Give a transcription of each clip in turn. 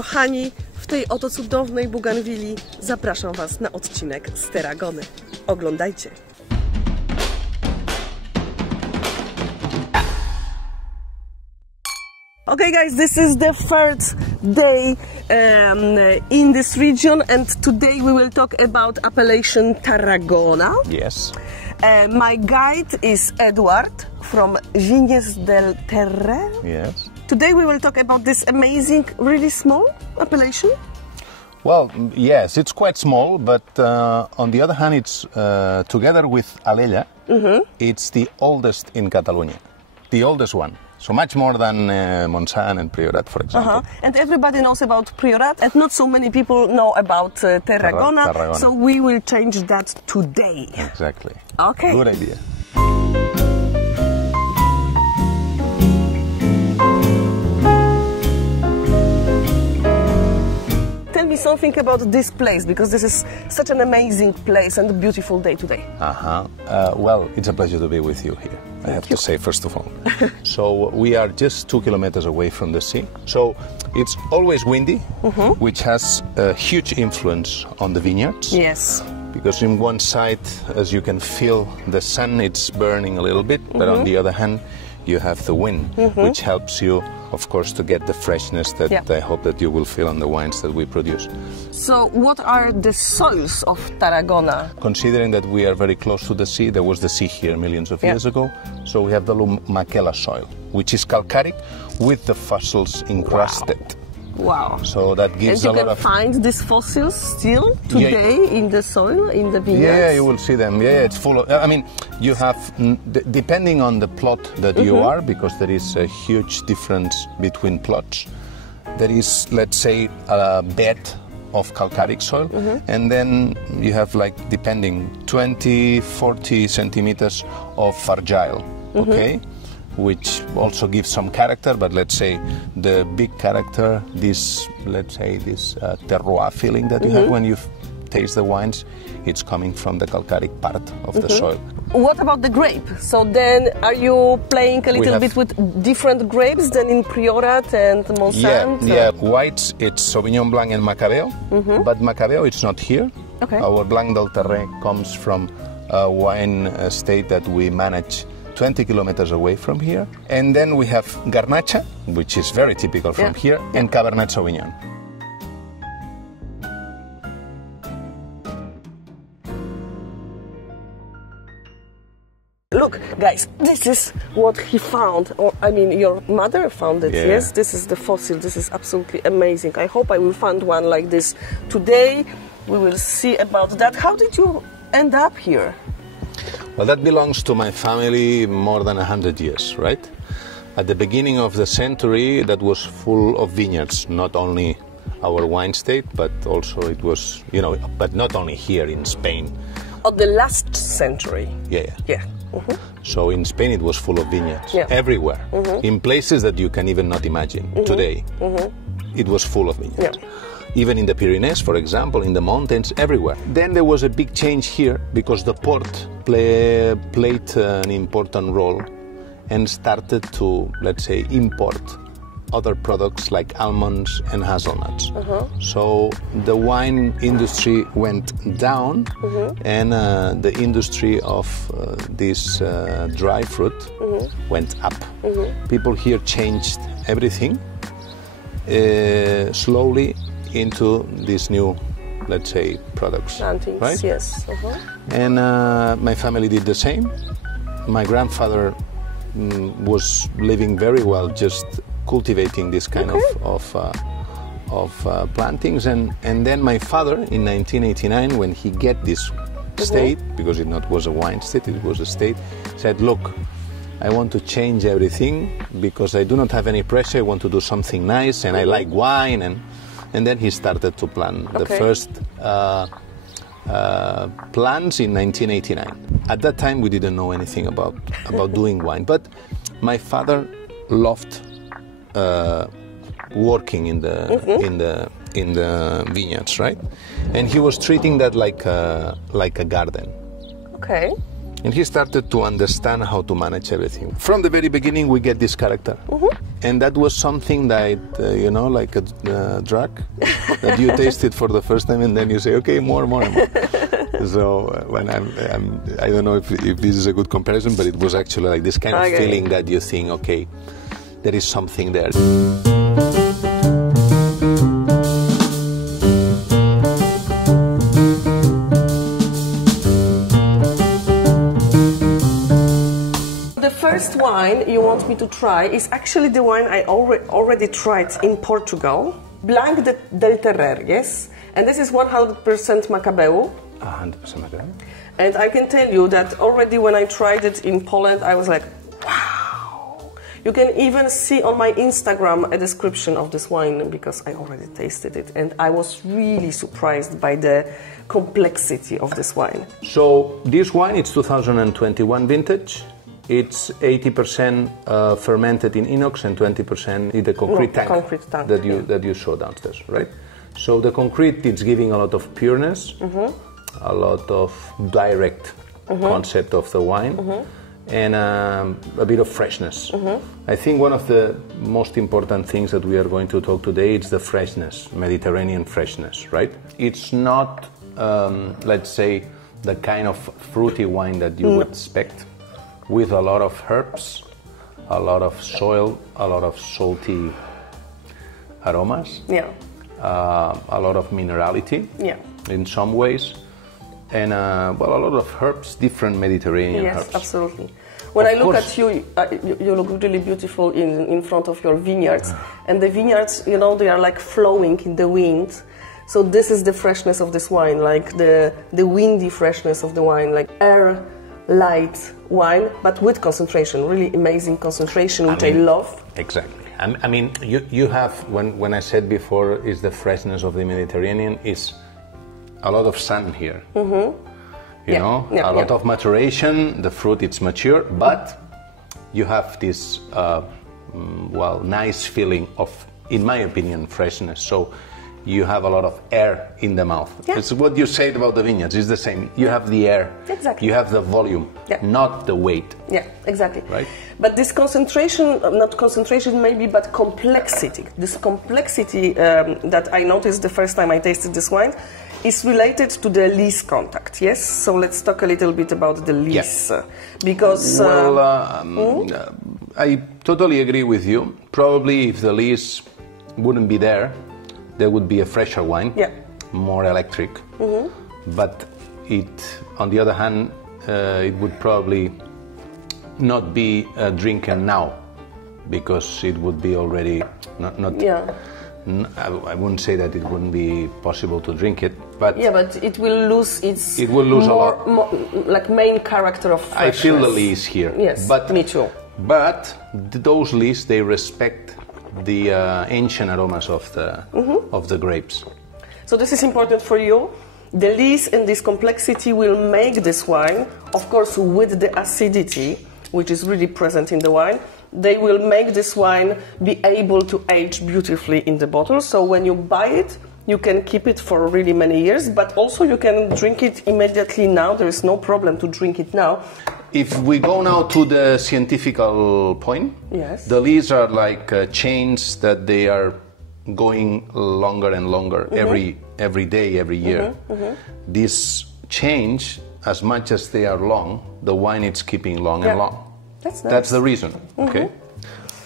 kochani, w tej oto cudownej Buganwili zapraszam Was na odcinek z Tarragony. Oglądajcie! Okay guys, this is the third day in this region, and today we will talk about appellation Tarragona. Yes. My guide is Edward from Vinyes del Terrer. Yes. Today we will talk about this amazing, really small appellation. Well, yes, it's quite small, but on the other hand, it's together with Alella, it's the oldest in Catalonia, the oldest one. So much more than Montsant and Priorat, for example. And everybody knows about Priorat, and not so many people know about Tarragona, Tarragona. so we will change that today. Exactly. Okay. Good idea. Tell me something about this place, because this is such an amazing place and a beautiful day today. Well, it's a pleasure to be with you here, I have to say, first of all. So we are just 2 kilometers away from the sea. So it's always windy, which has a huge influence on the vineyards. Yes. Because in one side, as you can feel, the sun, it's burning a little bit, but on the other hand, you have the wind, which helps you, of course, to get the freshness that I hope that you will feel on the wines that we produce. So what are the soils of Tarragona? Considering that we are very close to the sea, there was the sea here millions of years ago, so we have the Lumaquela soil, which is calcaric with the fossils encrusted. Wow. So that gives and a lot you of... can find these fossils still today in the soil, in the vineyards? Yeah, you will see them. Yeah, it's full of... I mean, you have, depending on the plot that you are, because there is a huge difference between plots, there is, let's say, a bed of calcaric soil, and then you have, like, depending, 20, 40 centimeters of fragile, okay? Which also gives some character, but let's say the big character, this, let's say, this terroir feeling that you have when you taste the wines, it's coming from the calcaric part of the soil. What about the grape? So then are you playing a little bit with different grapes than in Priorat and Montsant? Yeah, whites, it's Sauvignon Blanc and Macabeo, but Macabeo, it's not here. Okay. Our Blanc del Terrer comes from a wine estate that we manage 20 kilometers away from here. And then we have Garnacha, which is very typical from here, and Cabernet Sauvignon. Look, guys, this is what he found. Or, I mean, your mother found it, yes? This is the fossil. This is absolutely amazing. I hope I will find one like this today. We will see about that. How did you end up here? Well, that belongs to my family more than 100 years, right? At the beginning of the century, that was full of vineyards, not only our wine state, but also it was, you know, but not only here in Spain. Of the last century? Yeah. So in Spain it was full of vineyards, everywhere, in places that you can even not imagine today. It was full of vineyards. Even in the Pyrenees, for example, in the mountains, everywhere. Then there was a big change here because the port played an important role and started to, let's say, import other products like almonds and hazelnuts. So the wine industry went down and the industry of this dry fruit went up. People here changed everything slowly into these new, let's say, products. Plantings, right? Yes. And my family did the same. My grandfather was living very well, just cultivating this kind of plantings. And then my father, in 1989, when he get this estate, because it not was a wine estate, it was a estate, said, look, I want to change everything because I do not have any pressure. I want to do something nice, and I like wine. And then he started to plant the first plants in 1989. At that time, we didn't know anything about doing wine, but my father loved working in the vineyards, right? And he was treating that like a garden. Okay. And he started to understand how to manage everything. From the very beginning, we get this character. And that was something that, you know, like a drug, that you taste it for the first time and then you say, okay, more and more. So when I don't know if this is a good comparison, but it was actually like this kind of feeling that you think, okay, there is something there. First wine you want me to try is actually the wine I already tried in Portugal, Vinyes del Terrer, yes? And this is 100% Macabeu. 100% Macabeu. And I can tell you that already when I tried it in Poland, I was like, wow! You can even see on my Instagram a description of this wine because I already tasted it. And I was really surprised by the complexity of this wine. So this wine, it's 2021 vintage. It's 80% fermented in inox and 20% in the concrete tank, that you saw downstairs, right? So the concrete, it's giving a lot of pureness, a lot of direct concept of the wine, and a bit of freshness. I think one of the most important things that we are going to talk today is the freshness, Mediterranean freshness, right? It's not, let's say, the kind of fruity wine that you would expect, with a lot of herbs, a lot of soil, a lot of salty aromas, a lot of minerality in some ways, and well, a lot of herbs, different Mediterranean herbs. Yes, absolutely. When I look at you, you look really beautiful in front of your vineyards, and the vineyards, you know, they are like flowing in the wind. So this is the freshness of this wine, like the windy freshness of the wine, like air light wine, but with concentration, really amazing concentration, which I love. Exactly. I mean, you have, when I said before, is the freshness of the Mediterranean, is a lot of sun here. You know, a lot of maturation, the fruit, it's mature, but you have this, well, nice feeling of, in my opinion, freshness. So you have a lot of air in the mouth. It's what you said about the vineyards, it's the same. You have the air, you have the volume, not the weight. Yeah, exactly. Right? But this concentration, not concentration maybe, but complexity. This complexity that I noticed the first time I tasted this wine is related to the lees contact, yes? So let's talk a little bit about the lees. Because... I totally agree with you. Probably if the lees wouldn't be there would be a fresher wine, more electric. But it, on the other hand, it would probably not be a drinker now, because it would be already not I wouldn't say that it wouldn't be possible to drink it, but but it will lose its a lot, more, like main character of freshness. I feel the lees here. Yes, but me too. But those lees, they respect the ancient aromas of the grapes. So this is important for you. The lees and this complexity will make this wine, of course, with the acidity, which is really present in the wine, they will make this wine be able to age beautifully in the bottle. So when you buy it, you can keep it for really many years, but also you can drink it immediately now. There is no problem to drink it now. If we go now to the scientific point, the lees are like chains that they are going longer and longer every day, every year. This change, as much as they are long, the wine is keeping long and long. That's nice. That's the reason. Okay.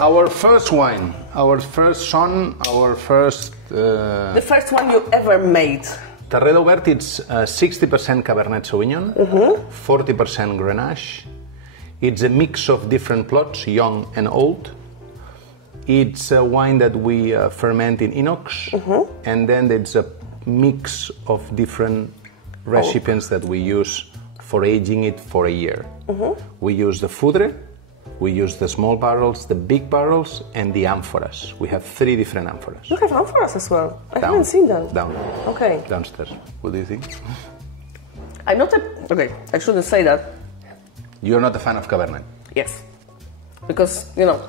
Our first wine, our first son, our first... the first one you ever made. Terrer Obert, it's 60% Cabernet Sauvignon, 40% Grenache. It's a mix of different plots, young and old. It's a wine that we ferment in inox, and then it's a mix of different recipients that we use for aging it for a year. We use the foudre, we use the small barrels, the big barrels, and the amphoras. We have 3 different amphoras. You have amphoras as well? I haven't seen them. Down. Okay. Downstairs. What do you think? I'm not a... Okay, I shouldn't say that. You're not a fan of Cabernet? Yes. Because, you know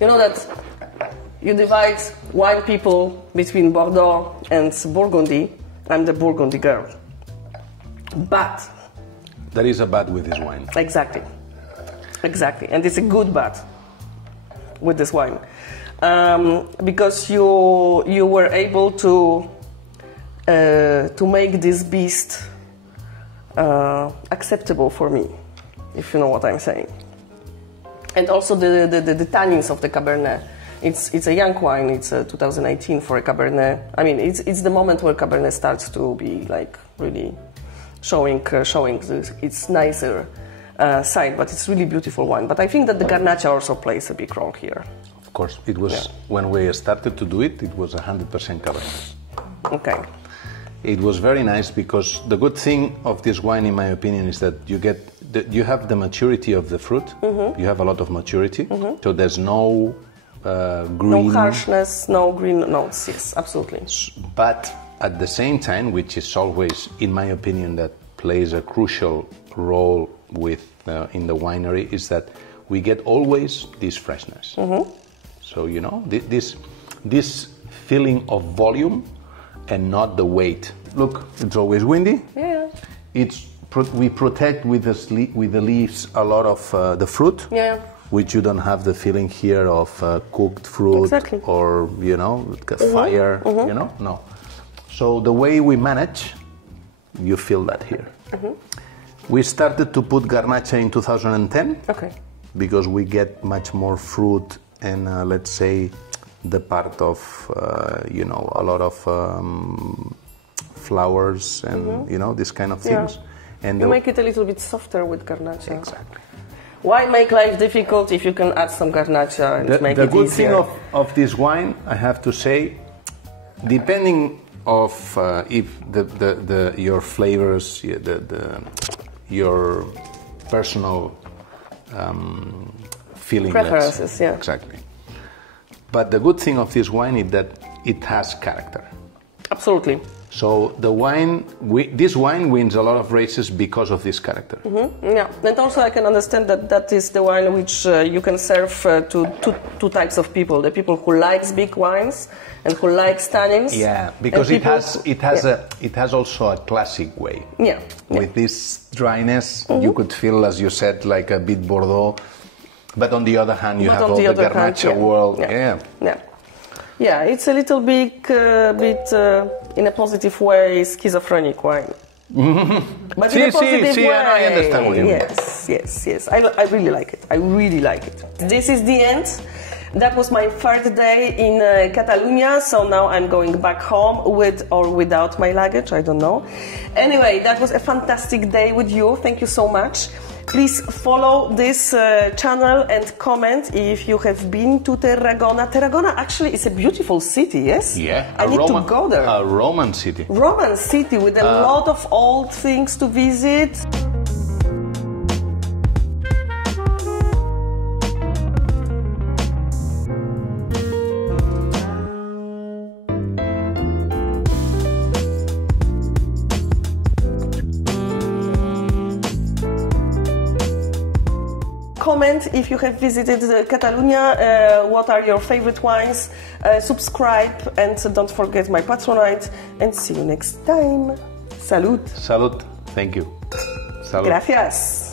that you divide wine people between Bordeaux and Burgundy. I'm the Burgundy girl. But There is a but with this wine. Exactly. Exactly. And it's a good but with this wine. Because you were able to make this beast acceptable for me, if you know what I'm saying. And also the tannins of the Cabernet. It's a young wine. It's 2018 for a Cabernet. I mean, it's the moment where Cabernet starts to be like really showing its nicer side. But it's really beautiful wine. But I think that the Garnacha also plays a big role here. Of course, it was when we started to do it. It was 100% Cabernet. Okay. It was very nice because the good thing of this wine, in my opinion, is that you have the maturity of the fruit. You have a lot of maturity, so there's no green. No harshness, no green notes. Yes, absolutely. But at the same time, which is always, in my opinion, that plays a crucial role with in the winery, is that we get always this freshness. So you know this feeling of volume. And not the weight. Look, it's always windy. Yeah. We protect with the leaves a lot of the fruit. Yeah. Which you don't have the feeling here of cooked fruit. Exactly. Or fire. You know, no. So the way we manage, you feel that here. We started to put Garnacha in 2010. Okay. Because we get much more fruit and let's say. The part of a lot of flowers and these kind of things, and you make it a little bit softer with Garnacha. Exactly. Why make life difficult if you can add some Garnacha and make it easier? The good thing of this wine, I have to say, depending of if your flavors, your personal feeling, preferences, exactly. But the good thing of this wine is that it has character. Absolutely. So this wine wins a lot of races because of this character. Yeah, and also I can understand that is the wine which you can serve to two types of people: the people who likes big wines and who likes tannins. Yeah, because it has also a classic way. Yeah. With this dryness, you could feel, as you said, like a bit Bordeaux. But on the other hand, you have all the Garnacha world. Yeah, it's a little bit, in a positive way, schizophrenic wine. But in a positive way. I understand what you mean. Yes. I really like it. I really like it. This is the end. That was my third day in Catalonia, so now I'm going back home with or without my luggage, I don't know. Anyway, that was a fantastic day with you. Thank you so much. Please follow this channel and comment if you have been to Tarragona. Tarragona actually is a beautiful city, yes? Yeah. I need to go there. A Roman city. Roman city with a lot of old things to visit. Comment if you have visited Catalonia, what are your favorite wines, subscribe and don't forget my Patronite, and see you next time. Salud. Salud. Thank you. Salud. Gracias.